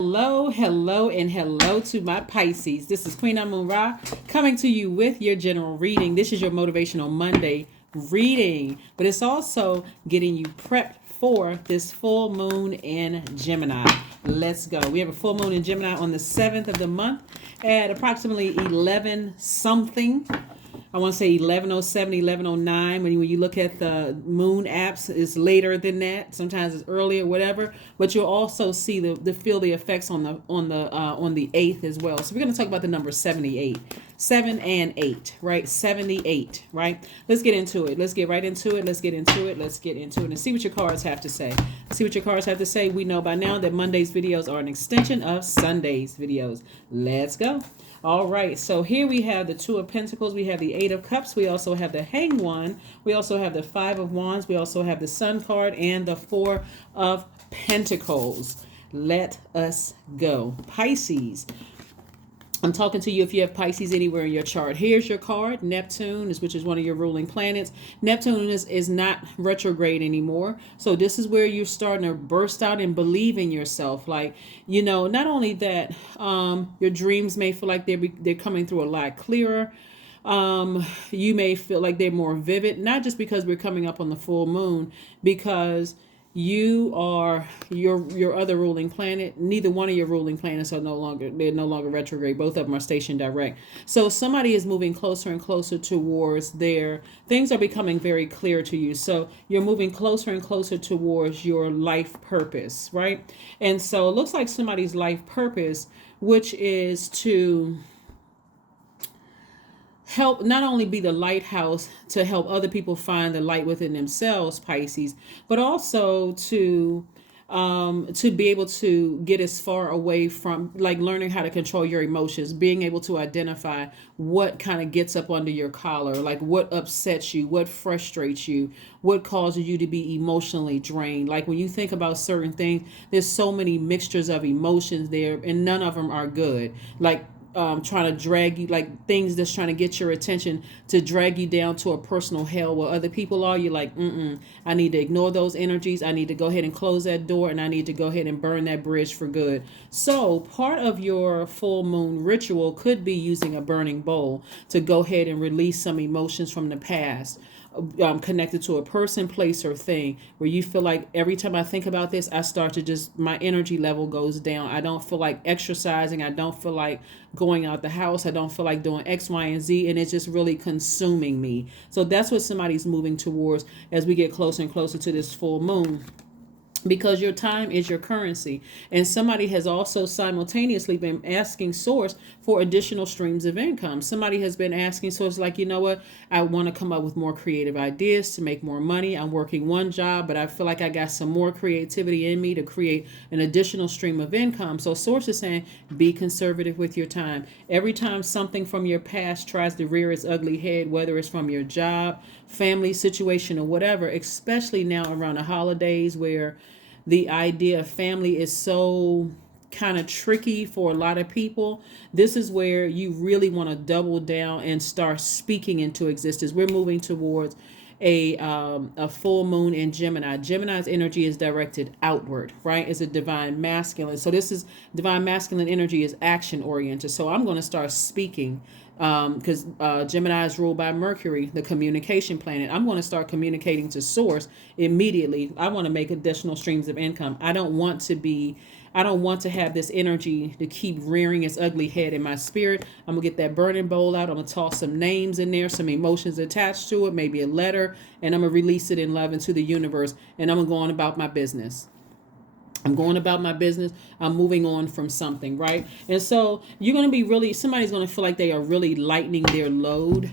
Hello, hello, and hello to my Pisces. This is Queen Amun Ra coming to you with your general reading. This is your Motivational Monday reading, but it's also getting you prepped for this full moon in Gemini. Let's go. We have a full moon in Gemini on the 7th of the month at approximately 11 something. I want to say 11:07, 11:09. When you look at the moon apps, it's later than that. Sometimes it's earlier, whatever. But you'll also see the feel the effects on the 8th as well. So we're going to talk about the number 78, 7 and 8, right? 78, right? Let's get into it. Let's get right into it. Let's get into it. Let's get into it and see what your cards have to say. See what your cards have to say. We know by now that Monday's videos are an extension of Sunday's videos. Let's go. All right, so here we have the Two of Pentacles. We have the Eight of Cups. We also have the Hanged One. We also have the Five of Wands. We also have the Sun card and the Four of Pentacles. Let us go. Pisces. I'm talking to you if you have Pisces anywhere in your chart. Here's your card, Neptune, which is one of your ruling planets. Neptune is not retrograde anymore. So this is where you're starting to burst out and believe in yourself. Like, not only that, your dreams may feel like they're coming through a lot clearer. You may feel like they're more vivid, not just because we're coming up on the full moon, because you are your other ruling planet. Neither one of your ruling planets they're no longer retrograde. Both of them are stationed direct. So somebody is moving closer and closer towards their things are becoming very clear to you. So you're moving closer and closer towards your life purpose, right? And so it looks like somebody's life purpose, which is to help not only be the lighthouse to help other people find the light within themselves, Pisces, but also to be able to get as far away from like learning how to control your emotions, being able to identify what kind of gets up under your collar, like what upsets you, what frustrates you, what causes you to be emotionally drained. Like when you think about certain things, there's so many mixtures of emotions there and none of them are good. Like trying to drag you, like things that's trying to get your attention to drag you down to a personal hell where other people are. You're like, I need to ignore those energies. I need to go ahead and close that door, and I need to go ahead and burn that bridge for good. So part of your full moon ritual could be using a burning bowl to go ahead and release some emotions from the past. Connected to a person, place, or thing where you feel like every time I think about this, I start to just, my energy level goes down. I don't feel like exercising. I don't feel like going out the house. I don't feel like doing X, Y, and Z. And it's just really consuming me. So that's what somebody's moving towards as we get closer and closer to this full moon, because your time is your currency. And somebody has also simultaneously been asking source for additional streams of income. Somebody has been asking source like, you know what, I want to come up with more creative ideas to make more money. I'm working one job, but I feel like I got some more creativity in me to create an additional stream of income. So source is saying, be conservative with your time. Every time something from your past tries to rear its ugly head, whether it's from your job, family situation, or whatever, especially now around the holidays where the idea of family is so kind of tricky for a lot of people. This is where you really want to double down and start speaking into existence. We're moving towards a full moon in Gemini. Gemini's energy is directed outward, right? It's a divine masculine. So this is divine masculine energy is action oriented. So I'm going to start speaking because Gemini is ruled by Mercury, the communication planet. I'm going to start communicating to source immediately. I want to make additional streams of income. I don't want to have this energy to keep rearing its ugly head in my spirit. I'm going to get that burning bowl out. I'm going to toss some names in there, some emotions attached to it, maybe a letter, and I'm going to release it in love into the universe. And I'm going to go on about my business. I'm going about my business. I'm moving on from something, right? And so you're going to be somebody's going to feel like they are really lightening their load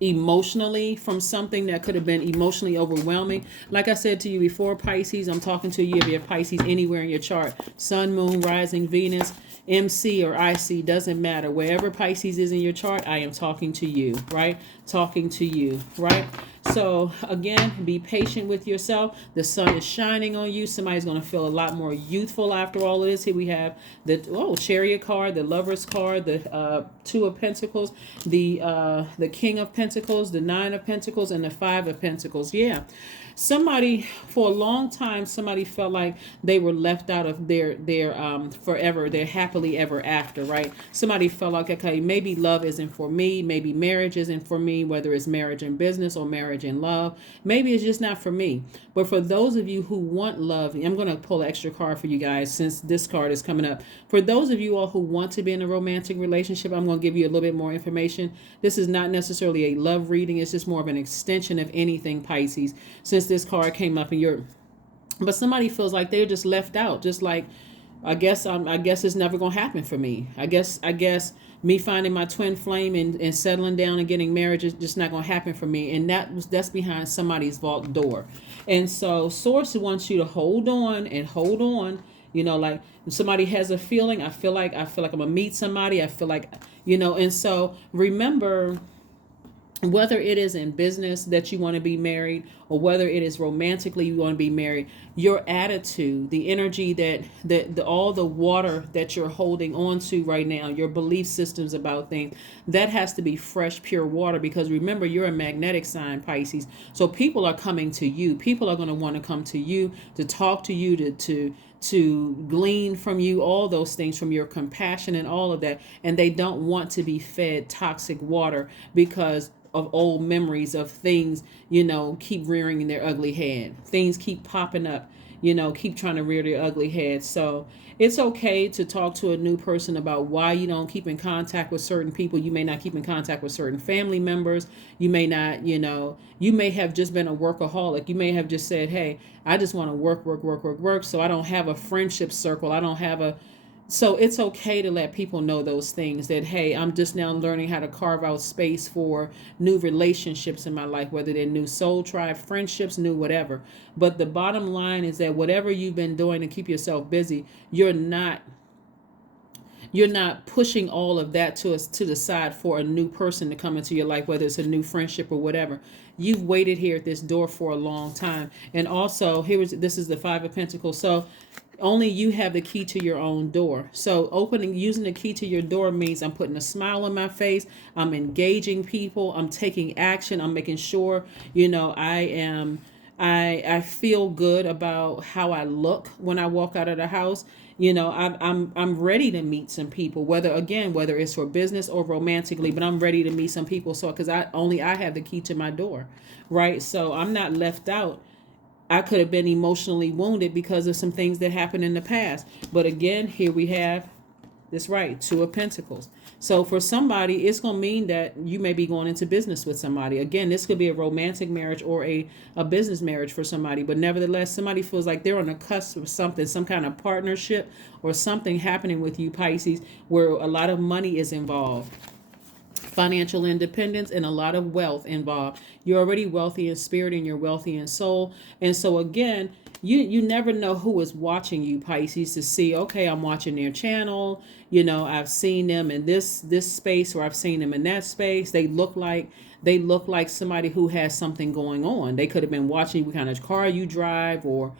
emotionally from something that could have been emotionally overwhelming. Like I said to you before, Pisces, I'm talking to you if you have Pisces anywhere in your chart. Sun, moon, rising, Venus, MC or IC, doesn't matter. Wherever Pisces is in your chart, I am talking to you, right? Talking to you, right? So again, be patient with yourself. The sun is shining on you. Somebody's going to feel a lot more youthful after all of this. Here we have the Chariot card, the Lover's card, the Two of Pentacles, the King of Pentacles, the Nine of Pentacles, and the Five of Pentacles. Yeah. Somebody, for a long time, somebody felt like they were left out of their forever, their happily ever after, right? Somebody felt like, okay, maybe love isn't for me, maybe marriage isn't for me, whether it's marriage in business or marriage in love. Maybe it's just not for me. But for those of you who want love, I'm going to pull an extra card for you guys since this card is coming up. For those of you all who want to be in a romantic relationship, I'm going to give you a little bit more information. This is not necessarily a love reading. It's just more of an extension of anything, Pisces, since this card came up and but somebody feels like they're just left out, just like, I guess it's never gonna happen for me. I guess me finding my twin flame and settling down and getting married is just not gonna happen for me. And that's behind somebody's vault door. And so Source wants you to hold on and hold on. Like if somebody has a feeling, I feel like I'm gonna meet somebody. I feel like, and so remember, whether it is in business that you want to be married or whether it is romantically you want to be married, your attitude, the energy all the water that you're holding on to right now, your belief systems about things, that has to be fresh, pure water. Because remember, you're a magnetic sign, Pisces. So people are coming to you. People are going to want to come to you, to talk to you, to glean from you, all those things, from your compassion and all of that. And they don't want to be fed toxic water because of old memories of things, keep rearing in their ugly head. Things keep popping up, keep trying to rear their ugly head. So it's okay to talk to a new person about why you don't keep in contact with certain people. You may not keep in contact with certain family members. You may not, you may have just been a workaholic. You may have just said, hey, I just want to work. So I don't have a friendship circle. I don't have a So it's okay to let people know those things, that, hey, I'm just now learning how to carve out space for new relationships in my life, whether they're new soul tribe friendships, new whatever. But the bottom line is that whatever you've been doing to keep yourself busy, you're not pushing all of that to the side for a new person to come into your life, whether it's a new friendship or whatever. You've waited here at this door for a long time. And also, this is the Five of Pentacles. So only you have the key to your own door. So using the key to your door means I'm putting a smile on my face. I'm engaging people. I'm taking action. I'm making sure, I feel good about how I look when I walk out of the house. I'm ready to meet some people, whether it's for business or romantically, but I'm ready to meet some people. So, because I have the key to my door, right? So I'm not left out. I could have been emotionally wounded because of some things that happened in the past. But again, here we have this, right, Two of Pentacles. So for somebody, it's going to mean that you may be going into business with somebody. Again, this could be a romantic marriage or a business marriage for somebody. But nevertheless, somebody feels like they're on the cusp of something, some kind of partnership or something happening with you, Pisces, where a lot of money is involved. Financial independence and a lot of wealth involved. You're already wealthy in spirit and you're wealthy in soul. And so again, you never know who is watching you, Pisces, to see, okay, I'm watching their channel. I've seen them in this space, or I've seen them in that space. They look like somebody who has something going on. They could have been watching what kind of car you drive, or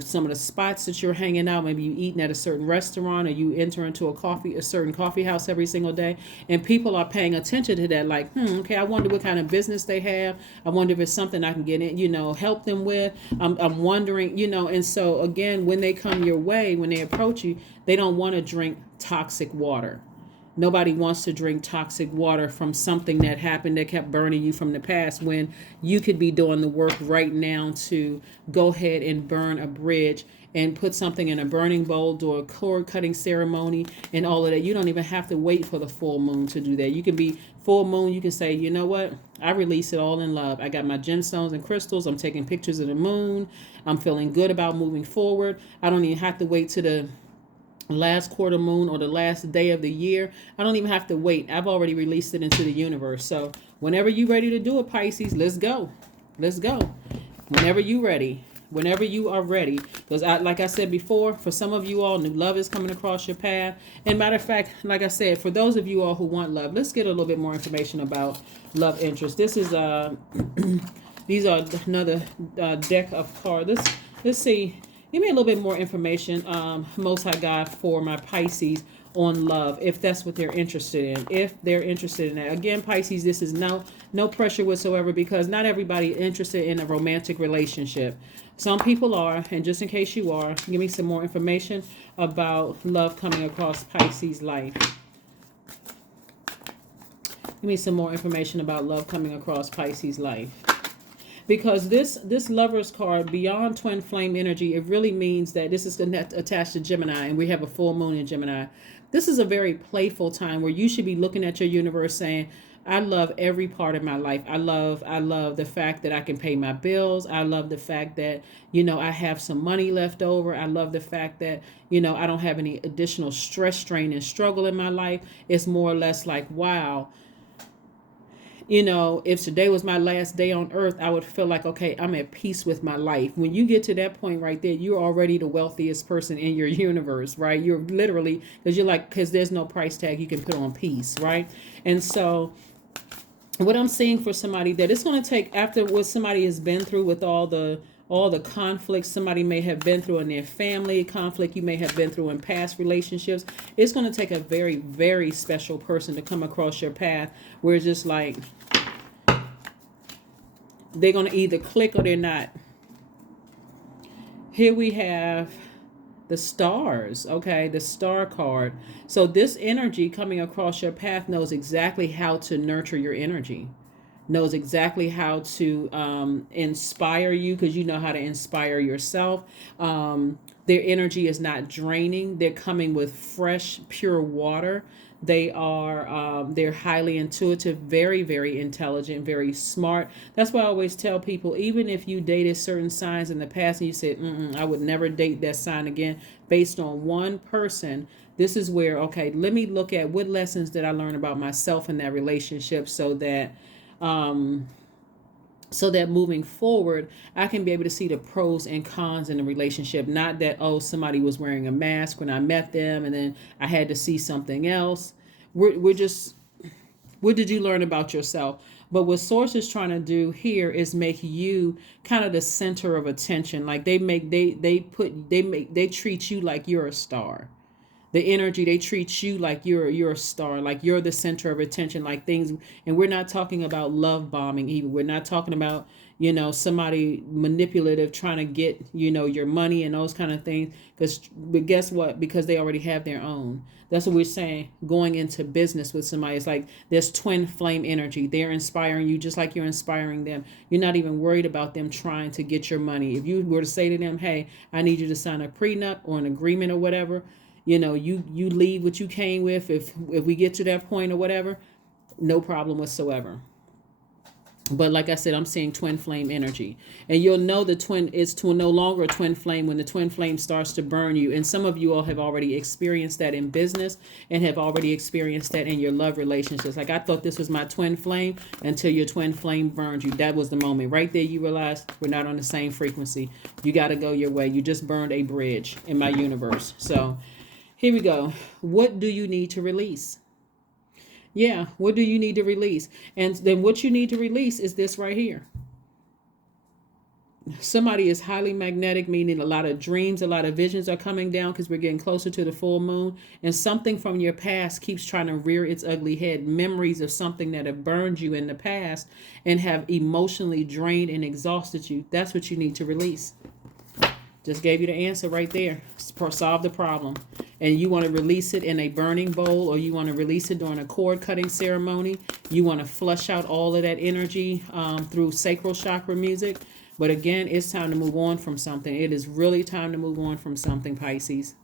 some of the spots that you're hanging out. Maybe you eating at a certain restaurant, or you enter into a certain coffee house every single day, and people are paying attention to that. Like, okay, I wonder what kind of business they have. I wonder if it's something I can get in, help them with. I'm wondering, and so again, when they come your way, when they approach you, they don't want to drink toxic water. Nobody wants to drink toxic water from something that happened that kept burning you from the past, when you could be doing the work right now to go ahead and burn a bridge and put something in a burning bowl, do a cord cutting ceremony and all of that. You don't even have to wait for the full moon to do that. You can be full moon. You can say, you know what? I release it all in love. I got my gemstones and crystals. I'm taking pictures of the moon. I'm feeling good about moving forward. I don't even have to wait to the last quarter moon or the last day of the year. I don't even have to wait. I've already released it into the universe. So whenever you're ready to do it, Pisces, let's go. Whenever you're ready. Whenever you are ready. Because like I said before, for some of you all, new love is coming across your path. And matter of fact, like I said, for those of you all who want love, let's get a little bit more information about love interest. This is these are another deck of cards. Let's see. Give me a little bit more information, Most High God, for my Pisces on love, if that's what they're interested in. If they're interested in that. Again, Pisces, this is no pressure whatsoever, because not everybody is interested in a romantic relationship. Some people are, and just in case you are, give me some more information about love coming across Pisces life. Give me some more information about love coming across Pisces life. Because this Lover's card, beyond twin flame energy, it really means that this is attached to Gemini, and we have a full moon in Gemini. This is a very playful time where you should be looking at your universe saying, I love every part of my life. I love the fact that I can pay my bills. I love the fact that, I have some money left over. I love the fact that, I don't have any additional stress, strain, and struggle in my life. It's more or less like, wow, if today was my last day on earth, I would feel like, okay, I'm at peace with my life. When you get to that point right there, you're already the wealthiest person in your universe, right? You're literally, because there's no price tag you can put on peace, right? And so what I'm seeing for somebody, that it's going to take, after what somebody has been through with all the conflicts somebody may have been through in their family, conflict you may have been through in past relationships, it's going to take a very, very special person to come across your path where it's just like they're going to either click or they're not. Here we have the stars, okay, the star card. So this energy coming across your path knows exactly how to nurture your energy, knows exactly how to inspire you, because you know how to inspire yourself. Their energy is not draining. They're coming with fresh, pure water. They're highly intuitive, very, very intelligent, very smart. That's why I always tell people, even if you dated certain signs in the past and you said, I would never date that sign again based on one person, this is where, okay, let me look at what lessons did I learn about myself in that relationship, so that moving forward, I can be able to see the pros and cons in the relationship. Not that, somebody was wearing a mask when I met them and then I had to see something else. We're just, what did you learn about yourself? But what Source is trying to do here is make you kind of the center of attention. Like they treat you like you're a star. The energy, they treat you like you're a star, like you're the center of attention, like things. And we're not talking about love bombing even. We're not talking about, somebody manipulative trying to get, your money and those kind of things. But guess what? Because they already have their own. That's what we're saying. Going into business with somebody, it's like there's twin flame energy. They're inspiring you just like you're inspiring them. You're not even worried about them trying to get your money. If you were to say to them, hey, I need you to sign a prenup or an agreement or whatever, you leave what you came with. If we get to that point or whatever, no problem whatsoever. But like I said, I'm seeing twin flame energy, and you'll know the twin is no longer a twin flame when the twin flame starts to burn you. And some of you all have already experienced that in business and have already experienced that in your love relationships. Like, I thought this was my twin flame until your twin flame burned you. That was the moment right there you realized we're not on the same frequency. You got to go your way. You just burned a bridge in my universe. So here we go. What do you need to release? Yeah, what do you need to release? And then what you need to release is this right here. Somebody is highly magnetic, meaning a lot of dreams, a lot of visions are coming down because we're getting closer to the full moon. And something from your past keeps trying to rear its ugly head. Memories of something that have burned you in the past and have emotionally drained and exhausted you. That's what you need to release. Just gave you the answer right there. Solve the problem. And you want to release it in a burning bowl, or you want to release it during a cord cutting ceremony. You want to flush out all of that energy through sacral chakra music. But again, it's time to move on from something. It is really time to move on from something, Pisces.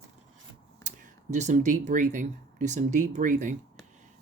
Do some deep breathing. Do some deep breathing.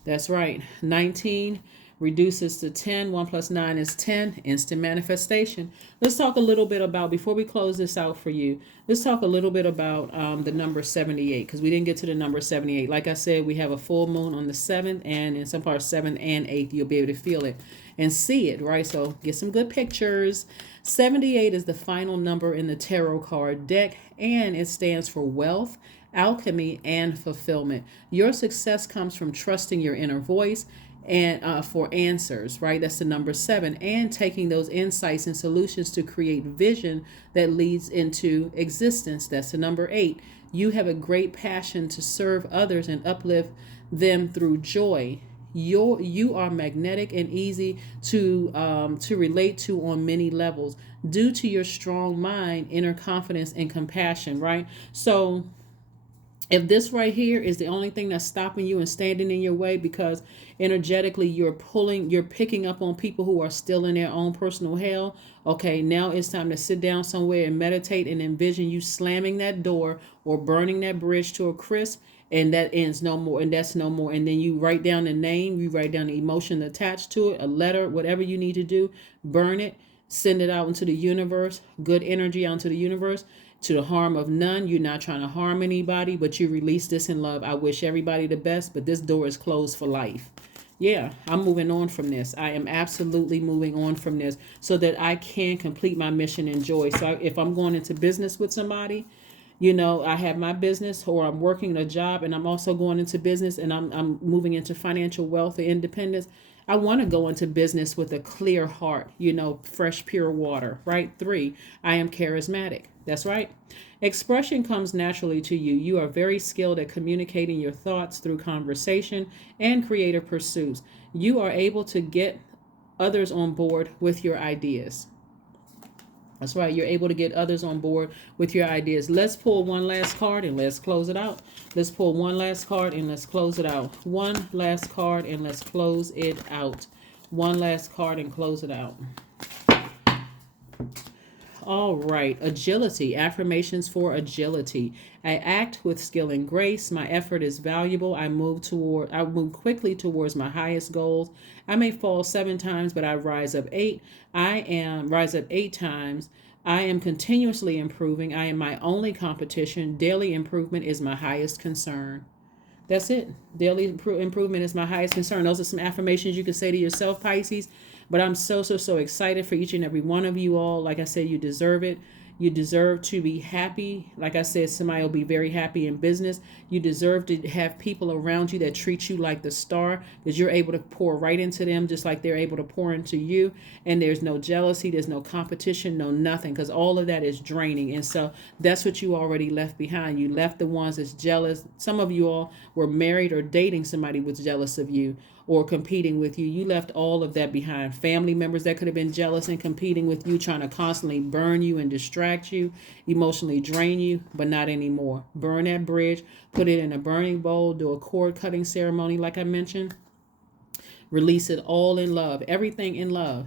That's right. 19 reduces to 10. 1 plus 9 is 10. Instant manifestation. Let's talk a little bit about, before we close this out for you, let's talk a little bit about the number 78, because we didn't get to the number 78. Like I said, we have a full moon on the 7th, and in some parts 7th and 8th, you'll be able to feel it and see it, right? So get some good pictures. 78 is the final number in the tarot card deck, and it stands for wealth, alchemy, and fulfillment. Your success comes from trusting your inner voice and for answers, right? That's the number 7, and taking those insights and solutions to create vision that leads into existence. That's the number 8. You have a great passion to serve others and uplift them through joy. You are magnetic and easy to relate to on many levels due to your strong mind, inner confidence, and compassion. Right. So if this right here is the only thing that's stopping you and standing in your way because energetically you're picking up on people who are still in their own personal hell, okay, now it's time to sit down somewhere and meditate and envision you slamming that door or burning that bridge to a crisp, and that ends no more, and that's no more. And then you write down the name, you write down the emotion attached to it, a letter, whatever you need to do, burn it, send it out into the universe, good energy out into the universe, to the harm of none. You're not trying to harm anybody, but you release this in love. I wish everybody the best, but this door is closed for life. Yeah, I'm moving on from this. I am absolutely moving on from this so that I can complete my mission in joy. So if I'm going into business with somebody, I have my business or I'm working a job and I'm also going into business and I'm moving into financial wealth or independence. I want to go into business with a clear heart, fresh, pure water, right? 3, I am charismatic. That's right. Expression comes naturally to you. You are very skilled at communicating your thoughts through conversation and creative pursuits. You are able to get others on board with your ideas. That's right. You're able to get others on board with your ideas. Let's pull one last card and let's close it out. Let's pull one last card and let's close it out. One last card and let's close it out. One last card and close it out. All right. Agility. Affirmations for agility. I act with skill and grace. My effort is valuable. I move quickly towards my highest goals. I may fall 7 times, but I rise up 8. Rise up 8 times. I am continuously improving. I am my only competition. Daily improvement is my highest concern. That's it. Daily improvement is my highest concern. Those are some affirmations you can say to yourself, Pisces. But I'm so excited for each and every one of you all. Like I said, you deserve it. You deserve to be happy. Like I said, somebody will be very happy in business. You deserve to have people around you that treat you like the star, because you're able to pour right into them just like they're able to pour into you. And there's no jealousy, there's no competition, no nothing, because all of that is draining. And so that's what you already left behind. You left the ones that's jealous. Some of you all were married or dating somebody who was jealous of you or competing with you. You left all of that behind. Family members that could have been jealous and competing with you, trying to constantly burn you and distract you, emotionally drain you, but not anymore. Burn that bridge, put it in a burning bowl, do a cord cutting ceremony like I mentioned. Release it all in love, everything in love,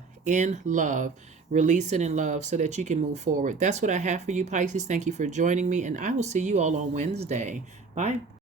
Release it in love so that you can move forward. That's what I have for you, Pisces. Thank you for joining me, and I will see you all on Wednesday. Bye.